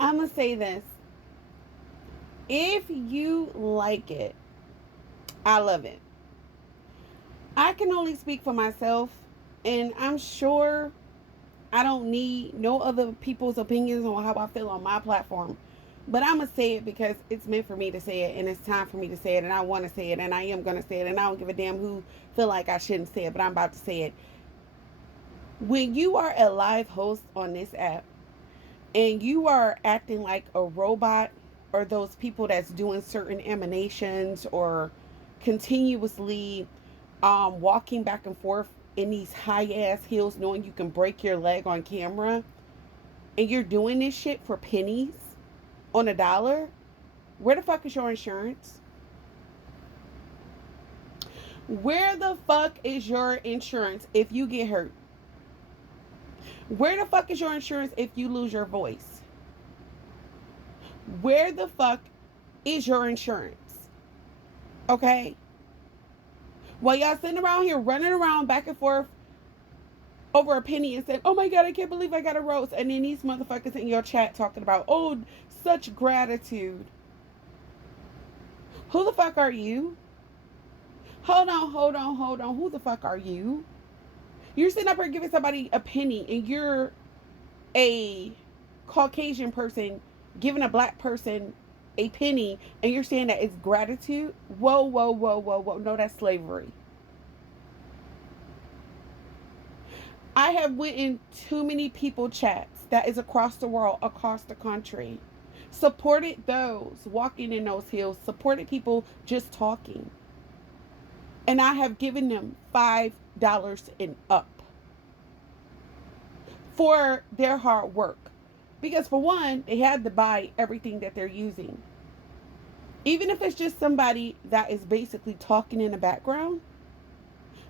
I'm going to say this. If you like it, I love it. I can only speak for myself, and I'm sure I don't need no other people's opinions on how I feel on my platform. But I'm going to say it because it's meant for me to say it, and it's time for me to say it, and I want to say it, and I am going to say it, and I don't give a damn who feel like I shouldn't say it, but I'm about to say it. When you are a live host on this app and you are acting like a robot, or those people that's doing certain emanations or continuously walking back and forth in these high ass heels knowing you can break your leg on camera, and you're doing this shit for pennies on a dollar, where the fuck is your insurance? Where the fuck is your insurance if you get hurt? Where the fuck is your insurance if you lose your voice? Where the fuck is your insurance? Okay? While y'all sitting around here running around back and forth over a penny and saying, oh my God, I can't believe I got a roast. And then these motherfuckers in your chat talking about, oh, such gratitude. Who the fuck are you? Hold on, hold on, hold on. Who the fuck are you? You're sitting up here giving somebody a penny, and you're a Caucasian person giving a black person a penny, and you're saying that it's gratitude? Whoa, whoa, whoa, whoa, whoa. No, that's slavery. I have went in too many people chats that is across the world, across the country. Supported those walking in those hills, supported people just talking. And I have given them $5 and up for their hard work. Because for one, they had to buy everything that they're using. Even if it's just somebody that is basically talking in the background,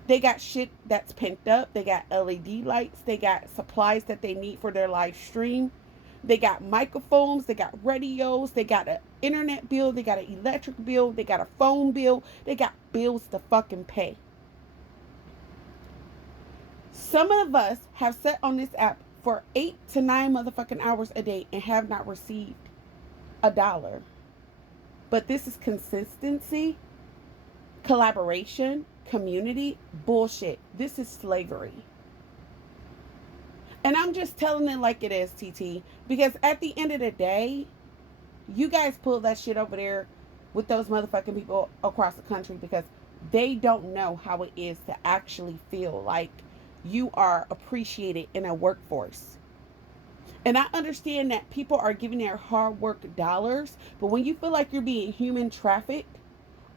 they got shit that's pent up. They got LED lights. They got supplies that they need for their live stream. They got microphones. They got radios. They got an internet bill. They got an electric bill. They got a phone bill. They got bills to fucking pay. Some of us have sat on this app for 8 to 9 motherfucking hours a day and have not received a dollar. But this is consistency, collaboration, community bullshit. This is slavery. And I'm just telling it like it is, TT. Because at the end of the day, you guys pull that shit over there with those motherfucking people across the country because they don't know how it is to actually feel like you are appreciated in a workforce. And I understand that people are giving their hard work dollars, but when you feel like you're being human trafficked,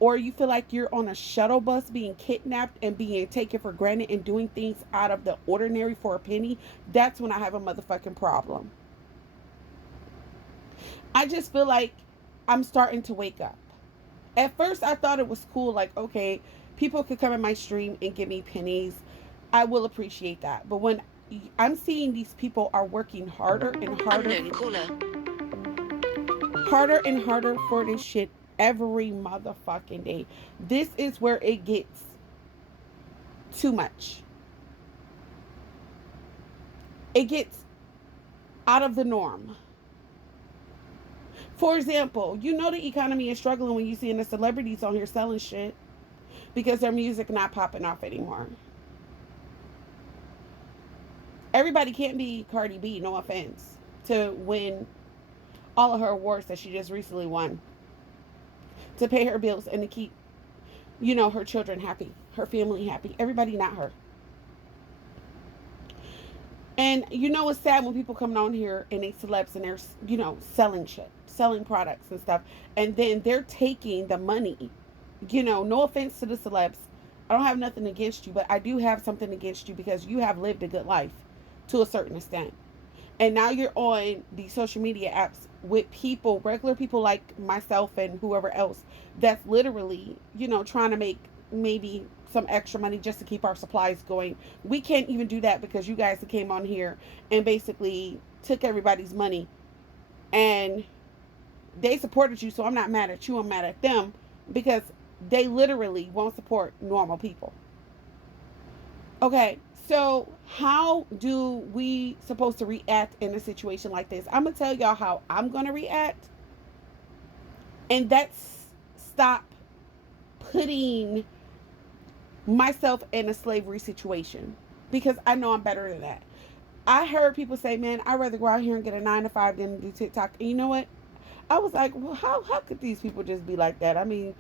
or you feel like you're on a shuttle bus being kidnapped and being taken for granted and doing things out of the ordinary for a penny, that's when I have a motherfucking problem. I just feel like I'm starting to wake up. At first, I thought it was cool, like, okay, people could come in my stream and give me pennies. I will appreciate that. But when I'm seeing these people are working harder and harder, Unknown caller. harder and harder for this shit every motherfucking day. This is where it gets too much. It gets out of the norm. For example, you know the economy is struggling when you see the celebrities on here selling shit because their music not popping off anymore. Everybody can't be Cardi B, no offense, to win all of her awards that she just recently won, to pay her bills and to keep, her children happy, her family happy. Everybody, not her. And it's sad when people come on here and they celebs and they're, selling shit, selling products and stuff. And then they're taking the money. No offense to the celebs. I don't have nothing against you, but I do have something against you because you have lived a good life to a certain extent. And now you're on the social media apps with people, regular people like myself and whoever else, that's literally, trying to make maybe some extra money just to keep our supplies going. We can't even do that because you guys came on here and basically took everybody's money, and they supported you. So I'm not mad at you, I'm mad at them because they literally won't support normal people. Okay, So how do we supposed to react in a situation like this? I'm gonna tell y'all how I'm gonna react, and that's stop putting myself in a slavery situation, because I know I'm better than that. I heard people say, "Man, I'd rather go out here and get a 9 to 5 than do TikTok." And you know what? I was like, "Well, how could these people just be like that?" I mean,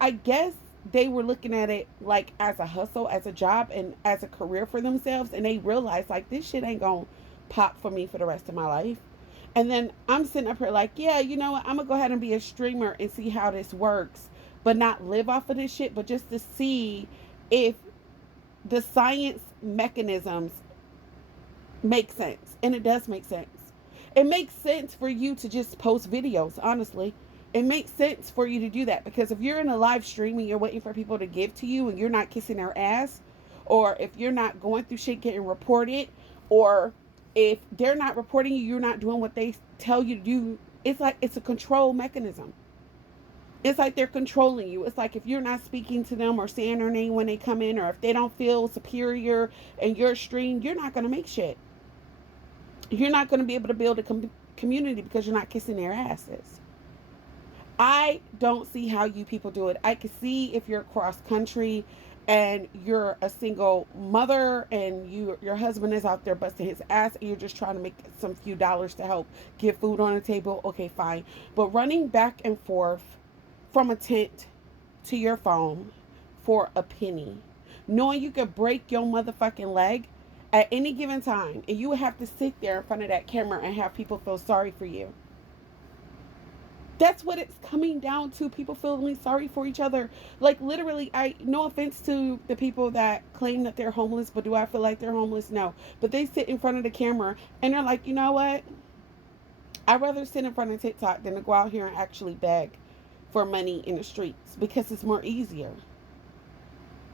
I guess they were looking at it like as a hustle, as a job, and as a career for themselves, and they realized like this shit ain't gonna pop for me for the rest of my life. And then I'm sitting up here like, yeah, you know what? I'm gonna go ahead and be a streamer and see how this works, but not live off of this shit, but just to see if the science mechanisms make sense. And it does make sense. It makes sense for you to just post videos, honestly. It makes sense for you to do that, because if you're in a live stream and you're waiting for people to give to you and you're not kissing their ass, or if you're not going through shit getting reported, or if they're not reporting you, you're not doing what they tell you to do, it's like it's a control mechanism. It's like they're controlling you. It's like if you're not speaking to them or saying their name when they come in, or if they don't feel superior in your stream, you're not going to make shit. You're not going to be able to build a community because you're not kissing their asses. I don't see how you people do it. I can see if you're cross country and you're a single mother and your husband is out there busting his ass and you're just trying to make some few dollars to help get food on the table. Okay, fine. But running back and forth from a tent to your phone for a penny, knowing you could break your motherfucking leg at any given time, and you would have to sit there in front of that camera and have people feel sorry for you. That's what it's coming down to. People feeling sorry for each other. Like literally, I no offense to the people that claim that they're homeless, but do I feel like they're homeless? No. But they sit in front of the camera and they're like, you know what? I'd rather sit in front of TikTok than to go out here and actually beg for money in the streets, because it's more easier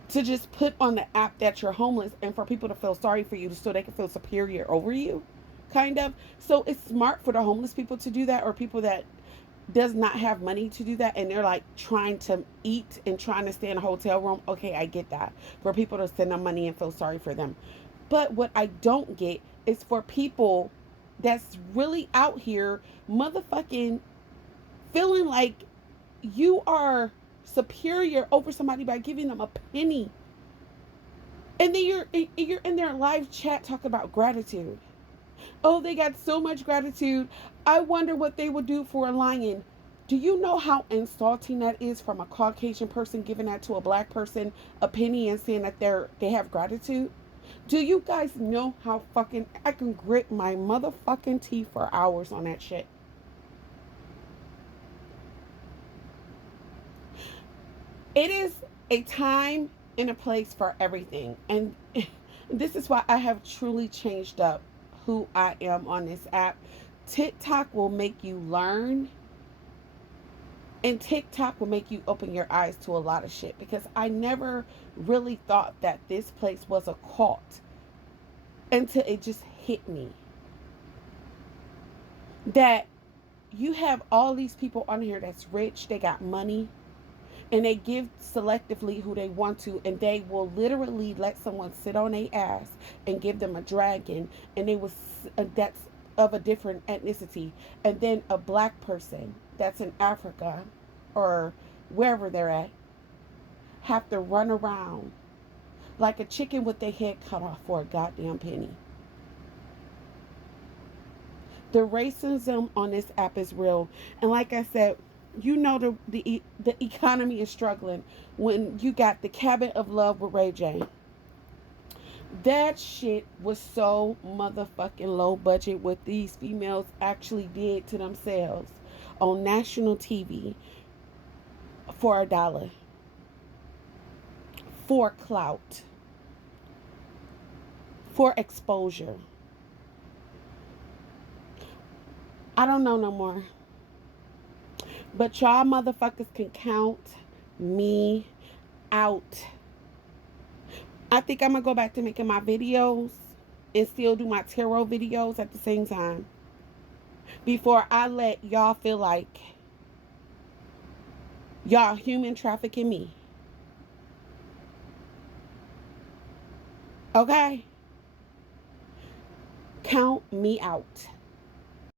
to just put on the app that you're homeless and for people to feel sorry for you so they can feel superior over you, kind of. So it's smart for the homeless people to do that, or people that does not have money to do that, and they're like trying to eat and trying to stay in a hotel room. Okay, I get that, for people to send them money and feel sorry for them. But what I don't get is for people that's really out here motherfucking feeling like you are superior over somebody by giving them a penny. And then you're in their live chat talking about gratitude. Oh, they got so much gratitude. I wonder what they would do for a lion. Do you know how insulting that is from a Caucasian person giving that to a black person, a penny, and saying that they have gratitude? Do you guys know how fucking I can grit my motherfucking teeth for hours on that shit? It is a time and a place for everything. And this is why I have truly changed up who I am on this app. TikTok will make you learn, and TikTok will make you open your eyes to a lot of shit, because I never really thought that this place was a cult until it just hit me that you have all these people on here that's rich, they got money, and they give selectively who they want to, and they will literally let someone sit on their ass and give them a dragon, and they was that's of a different ethnicity, and then a black person that's in Africa or wherever they're at have to run around like a chicken with their head cut off for a goddamn penny. The racism on this app is real, and like I said, the economy is struggling when you got the Cabin of Love with Ray J. That shit was so motherfucking low budget, what these females actually did to themselves on national TV for $1, for clout, for exposure. I don't know no more. But y'all motherfuckers can count me out. I think I'm gonna go back to making my videos and still do my tarot videos at the same time, before I let y'all feel like y'all human trafficking me. Okay? Count me out.